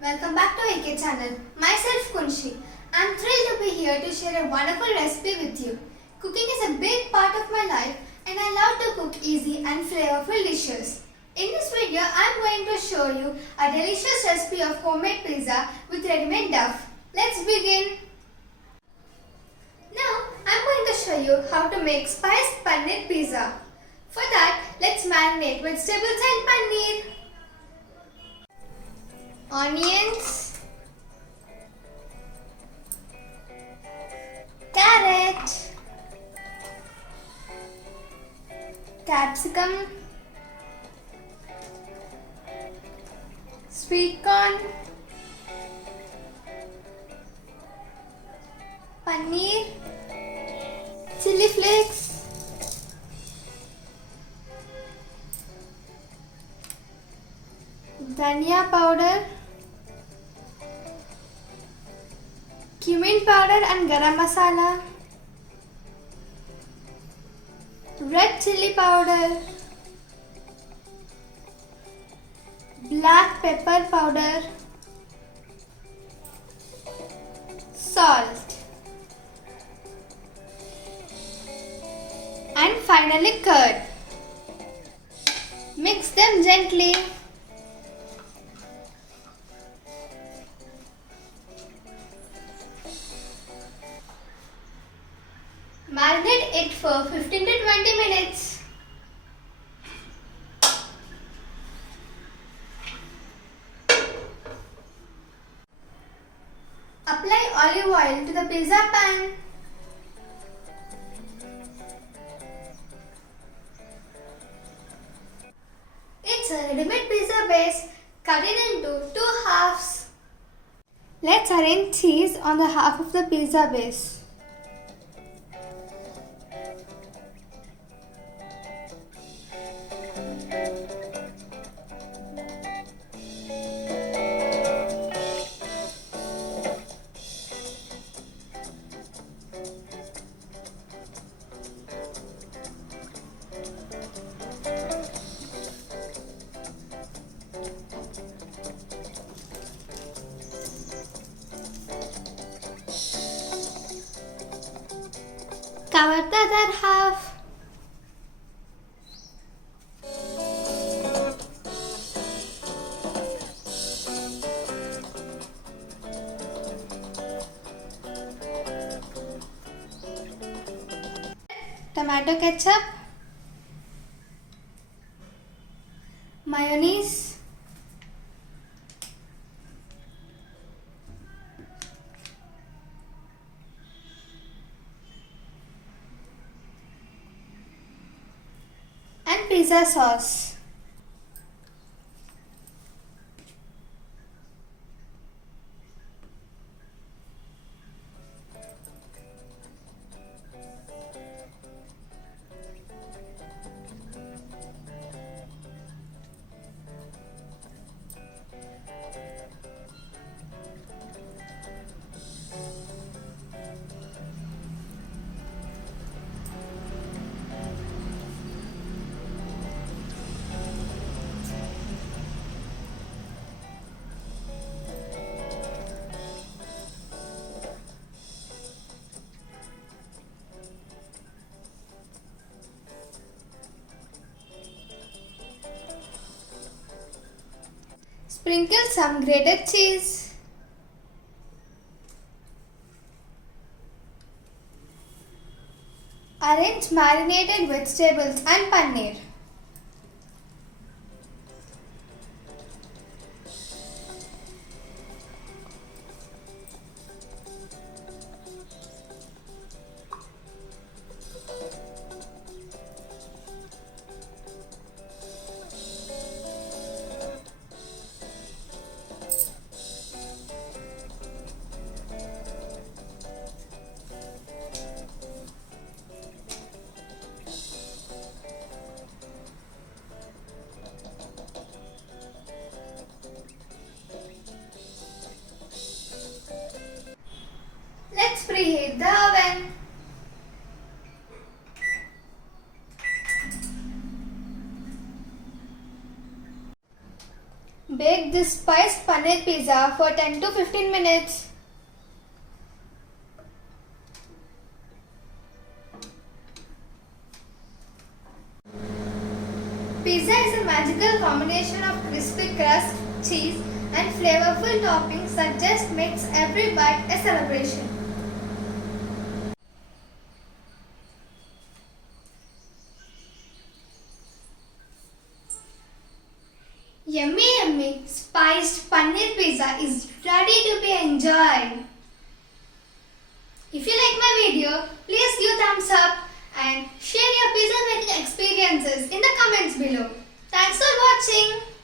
Welcome back to AK channel. Myself Kunshi. I'm thrilled to be here to share a wonderful recipe with you. Cooking is a big part of my life and I love to cook easy and flavorful dishes. In this video, I'm going to show you a delicious recipe of homemade pizza with ready-made dough. Let's begin. Now, I'm going to show you how to make spiced paneer pizza. For that, let's marinate vegetables and paneer. Onions, carrot, capsicum, sweet corn, paneer, chili flakes, dhania powder, cumin powder and garam masala, red chili powder, black pepper powder, salt, and finally curd. Mix them gently. Marinate it for 15 to 20 minutes. Apply olive oil to the pizza pan. It's a ready-made pizza base cut it into two halves. Let's arrange cheese on the half of the pizza base. Cover the other half. Tomato ketchup, mayonnaise, and pizza sauce. Sprinkle some grated cheese. Arrange marinated vegetables and paneer. Bake this spiced paneer pizza for 10 to 15 minutes. Pizza is a magical combination of crispy crust, cheese and flavorful toppings that just makes every bite a celebration. Yummy yummy spiced paneer pizza is ready to be enjoyed. If you like my video, please give thumbs up and share your pizza making experiences in the comments below. Thanks for watching.